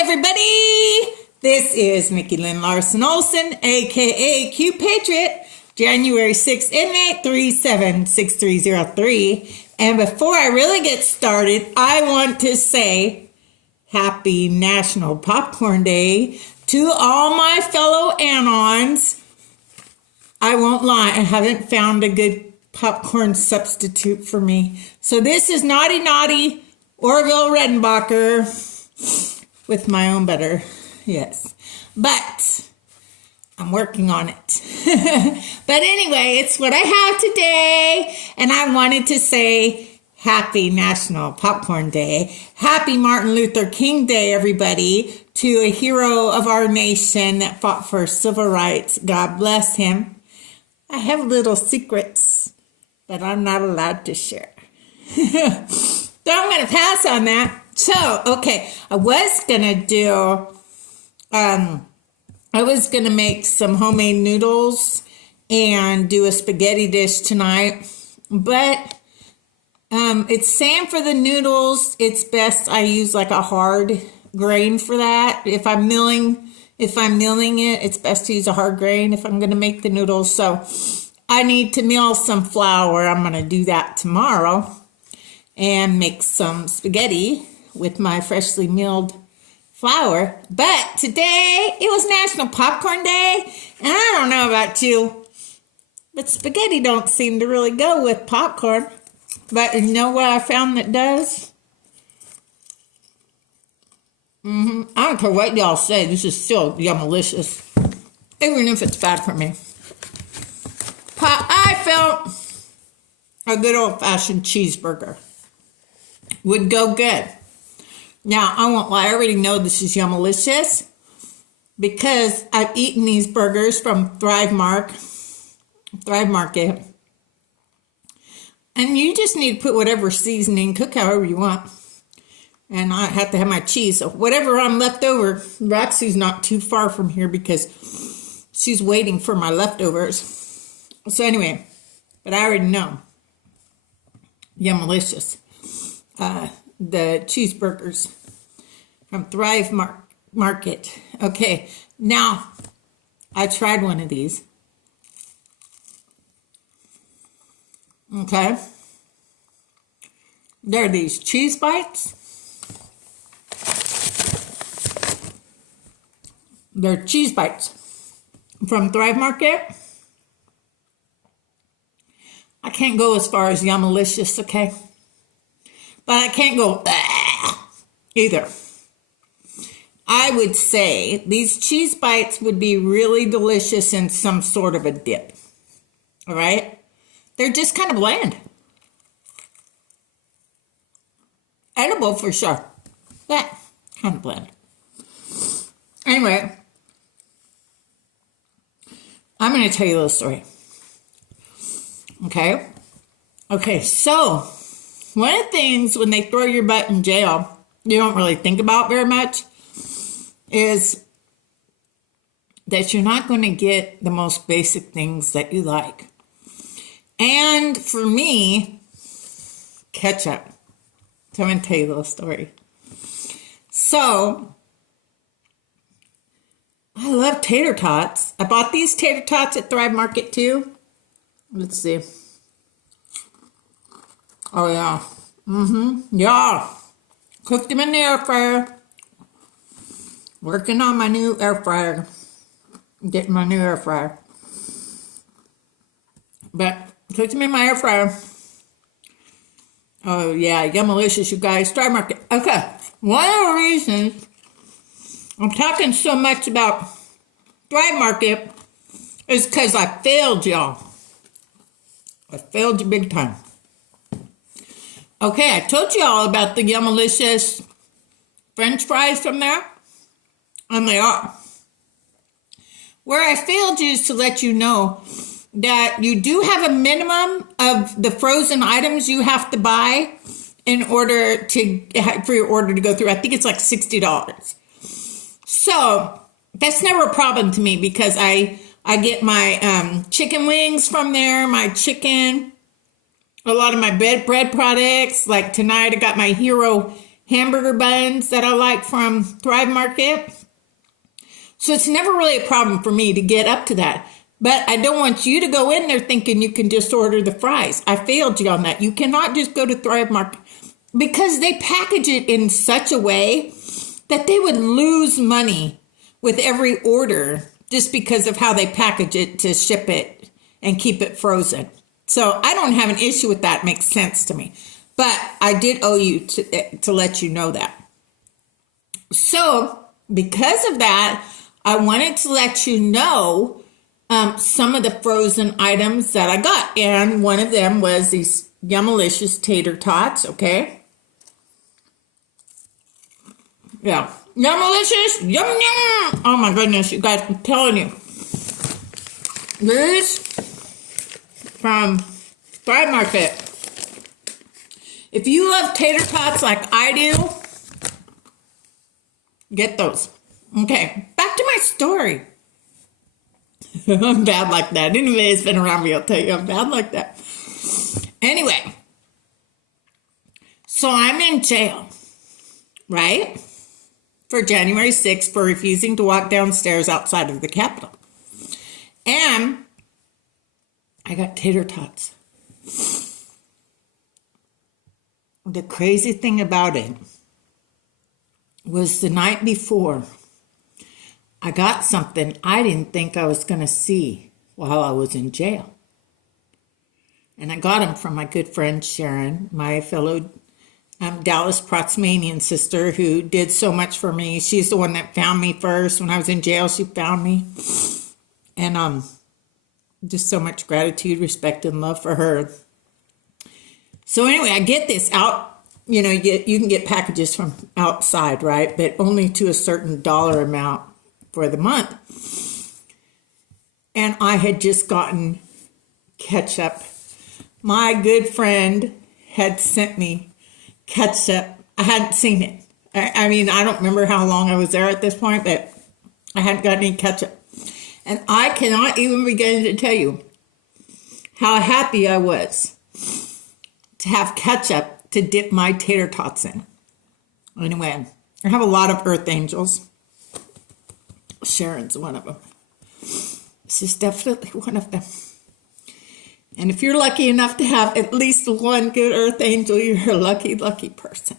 everybody. This is Micki Lynn Larson-Olson, aka QPATRIOT, January 6th, inmate 376303. And before I really get started, I want to say Happy National Popcorn Day to all my fellow Anons. I won't lie, I haven't found a good popcorn substitute for me. So this is Naughty Naughty Orville Redenbacher with my own butter. Yes. But I'm working on it. But anyway, it's what I have today. And I wanted to say Happy National Popcorn Day. Happy Martin Luther King Day, everybody, to a hero of our nation that fought for civil rights. God bless him. I have little secrets that I'm not allowed to share. So I'm going to pass on that. So, okay, I was going to make some homemade noodles and do a spaghetti dish tonight. But it's same for the noodles. It's best I use like a hard grain for that. If I'm milling it, it's best to use a hard grain if I'm going to make the noodles. So I need to mill some flour. I'm going to do that tomorrow and make some spaghetti with my freshly milled flour. But today, it was National Popcorn Day, and I don't know about you, but spaghetti don't seem to really go with popcorn. But you know what I found that does? I don't care what y'all say, this is still yummalicious, even if it's bad for me. I felt a good old-fashioned cheeseburger would go good. Now, I won't lie, I already know this is yummalicious because I've eaten these burgers from Thrive Market. And you just need to put whatever seasoning, cook however you want. And I have to have my cheese. So whatever I'm left over, Roxy's not too far from here because she's waiting for my leftovers. So anyway, but I already know. Yummalicious. The cheeseburgers from Thrive Market. Okay, now I tried one of these. Okay, there are these cheese bites. They're cheese bites from Thrive Market. I can't go as far as yummalicious, okay? But I can't go either. I would say these cheese bites would be really delicious in some sort of a dip. All right? They're just kind of bland. Edible for sure. But kind of bland. Anyway, I'm going to tell you a little story. Okay? Okay, so one of the things when they throw your butt in jail, you don't really think about very much, is that you're not going to get the most basic things that you like. And for me, ketchup. So I'm going to tell you a little story. So, I love tater tots. I bought these tater tots at Thrive Market too. Let's see. Oh, yeah. Yeah. Cooked them in the air fryer. Working on my new air fryer. Getting my new air fryer. But cooked them in my air fryer. Oh, yeah. Yummalicious, you guys. Thrive Market. Okay. One of the reasons I'm talking so much about Thrive Market is because I failed y'all. I failed you big time. Okay, I told you all about the yummalicious French fries from there. And they are. Where I failed you is to let you know that you do have a minimum of the frozen items you have to buy in order to, for your order to go through. I think it's like $60. So that's never a problem to me because I get my chicken wings from there, my chicken, a lot of my bread products. Like tonight I got my Hero hamburger buns that I like from Thrive Market. So it's never really a problem for me to get up to that. But I don't want you to go in there thinking you can just order the fries. I failed you on that. You cannot just go to Thrive Market because they package it in such a way that they would lose money with every order just because of how they package it to ship it and keep it frozen. So I don't have an issue with that. It makes sense to me. But I did owe you to let you know that. So because of that, I wanted to let you know some of the frozen items that I got. And one of them was these Yummalicious tater tots, okay? Yeah. Yummalicious, yum, yum. Oh my goodness, you guys, I'm telling you. This from Thrive Market. If you love tater tots like I do, get those. Okay, back to my story. I'm bad like that. Anybody who's been around me, I'll tell you I'm bad like that. Anyway, so I'm in jail, right? For January 6th for refusing to walk downstairs outside of the Capitol. And I got tater tots. The crazy thing about it was the night before, I got something I didn't think I was going to see while I was in jail. And I got them from my good friend Sharon, my fellow Dallas Proxmanian sister who did so much for me. She's the one that found me first. When I was in jail, she found me. And just so much gratitude, respect, and love for her. So anyway, I get this out. You know, you can get packages from outside, right? But only to a certain dollar amount for the month. And I had just gotten ketchup. My good friend had sent me ketchup. I hadn't seen it. I mean, I don't remember how long I was there at this point, but I hadn't got any ketchup. And I cannot even begin to tell you how happy I was to have ketchup to dip my tater tots in. Anyway, I have a lot of Earth Angels. Sharon's one of them. This is definitely one of them. And if you're lucky enough to have at least one good Earth Angel, you're a lucky, lucky person.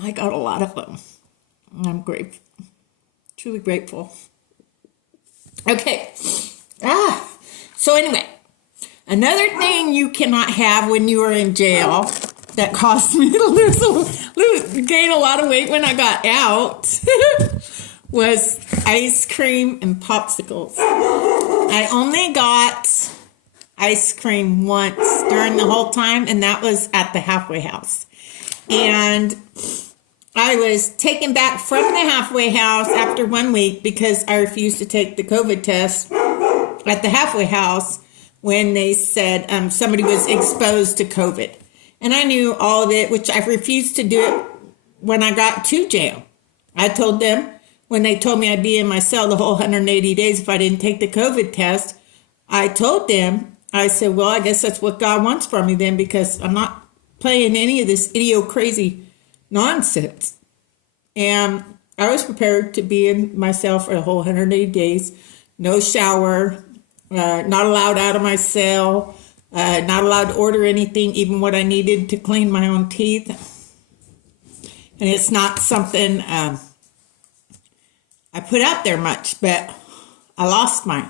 I got a lot of them. I'm grateful. Truly grateful. Okay. So anyway, another thing you cannot have when you are in jail that caused me to gain a lot of weight when I got out was ice cream and popsicles. I only got ice cream once during the whole time, and that was at the halfway house. And I was taken back from the halfway house after 1 week because I refused to take the COVID test at the halfway house when they said somebody was exposed to COVID. And I knew all of it, which I refused to do it when I got to jail. I told them when they told me I'd be in my cell the whole 180 days if I didn't take the COVID test, I told them, I said, well, I guess that's what God wants from me then, because I'm not playing any of this idiocrazy nonsense. And I was prepared to be in my cell for the whole 180 days. No shower, not allowed out of my cell, not allowed to order anything, even what I needed to clean my own teeth. And it's not something I put out there much, but I lost my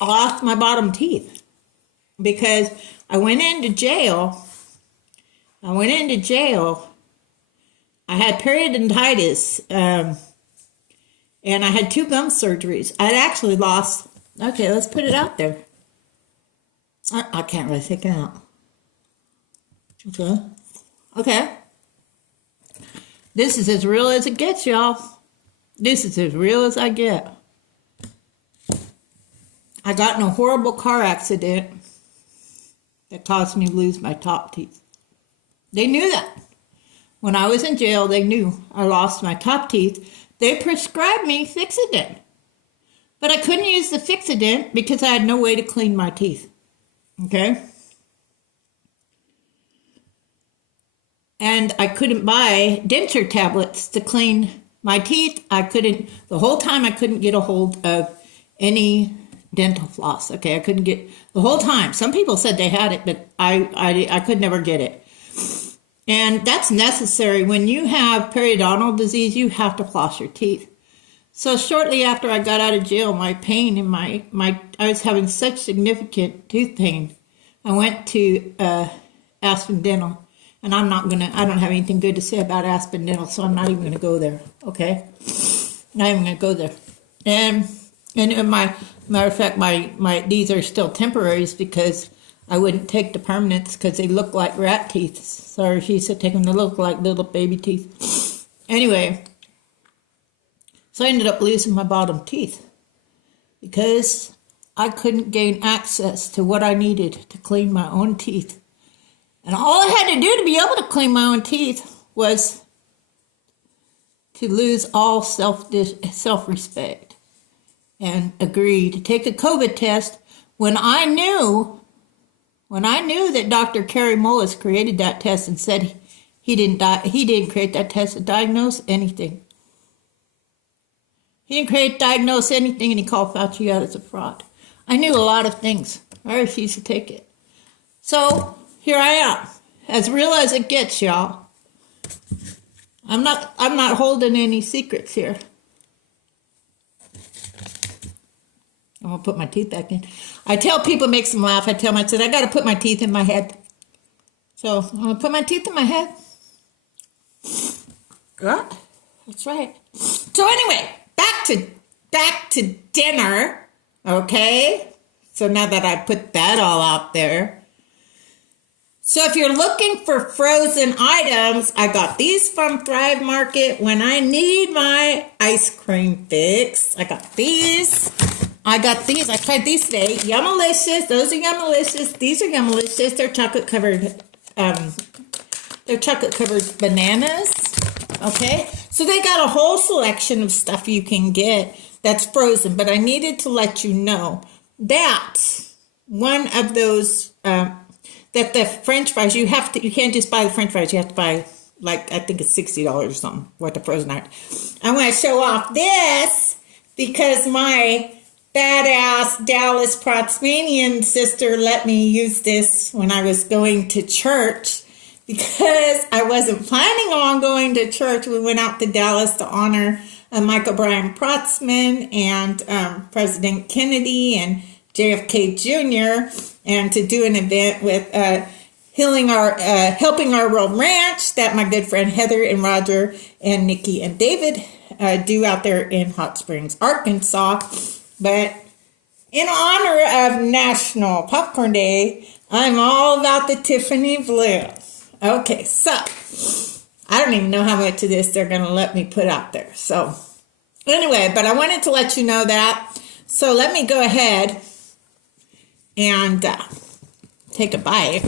bottom teeth because I went into jail. I had periodontitis, and I had 2 gum surgeries. I'd actually lost, okay, let's put it out there. I can't really take it out. Okay. This is as real as it gets, y'all. This is as real as I get. I got in a horrible car accident that caused me to lose my top teeth. They knew that. When I was in jail, they knew I lost my top teeth. They prescribed me Fixodent. But I couldn't use the Fixodent because I had no way to clean my teeth. Okay? And I couldn't buy denture tablets to clean my teeth. The whole time I couldn't get a hold of any dental floss. Okay, I couldn't get, the whole time. Some people said they had it, but I could never get it. And that's necessary. When you have periodontal disease, you have to floss your teeth. So shortly after I got out of jail, my pain in I was having such significant tooth pain. I went to Aspen Dental, and I don't have anything good to say about Aspen Dental, so I'm not even going to go there, okay? Not even going to go there. And matter of fact, these are still temporaries because I wouldn't take the permanents because they look like rat teeth. Sorry, she said take them to look like little baby teeth. Anyway, so I ended up losing my bottom teeth because I couldn't gain access to what I needed to clean my own teeth. And all I had to do to be able to clean my own teeth was to lose all self-respect and agree to take a COVID test when I knew that Dr. Kerry Mullis created that test and said he didn't create that test to diagnose anything. He didn't diagnose anything, and he called Fauci out as a fraud. I knew a lot of things. I refused to take it. So here I am, as real as it gets, y'all. I'm not holding any secrets here. I'm gonna put my teeth back in. I tell people, it makes them laugh. I tell them, I said, I gotta put my teeth in my head. So I'm gonna put my teeth in my head. Yeah, that's right. So anyway, back to dinner. Okay. So now that I put that all out there. So if you're looking for frozen items, I got these from Thrive Market when I need my ice cream fix. I got these. I tried these today. Yummalicious. Those are Yummalicious. These are Yummalicious. They're chocolate covered. They're chocolate covered bananas. Okay. So they got a whole selection of stuff you can get that's frozen. But I needed to let you know that one of those, that the French fries, you can't just buy the French fries. You have to buy, like, I think it's $60 or something worth of frozen items. I want to show off this because my badass Dallas Protsmanian sister let me use this when I was going to church because I wasn't planning on going to church. We went out to Dallas to honor Michael Bryan Protzman and President Kennedy and JFK Jr. and to do an event with Helping Our World Ranch that my good friend Heather and Roger and Nikki and David do out there in Hot Springs, Arkansas. But in honor of National Popcorn Day, I'm all about the Tiffany blue. Okay, so I don't even know how much of this they're going to let me put out there. So anyway, but I wanted to let you know that. So let me go ahead and take a bite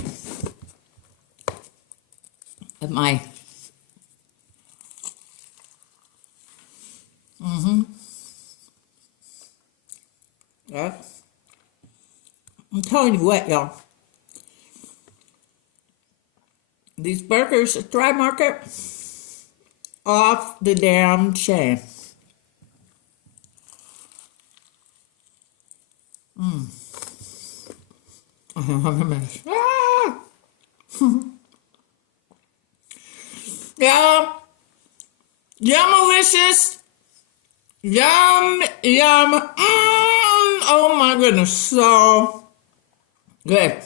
of my yeah. I'm telling you what, y'all. These burgers at Thrive Market, off the damn chain. Yeah. Yummalicious. Yum, yum. Oh my goodness. So good.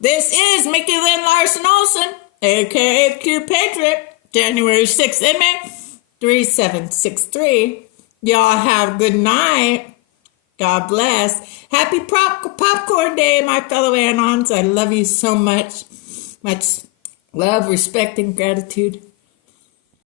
This is Micki, Lynn, Larson-Olson, a.k.a. QPATRIOT, January 6th, inmate 3763. Y'all have a good night. God bless. Happy Popcorn Day, my fellow Anons. I love you so much. Much love, respect, and gratitude.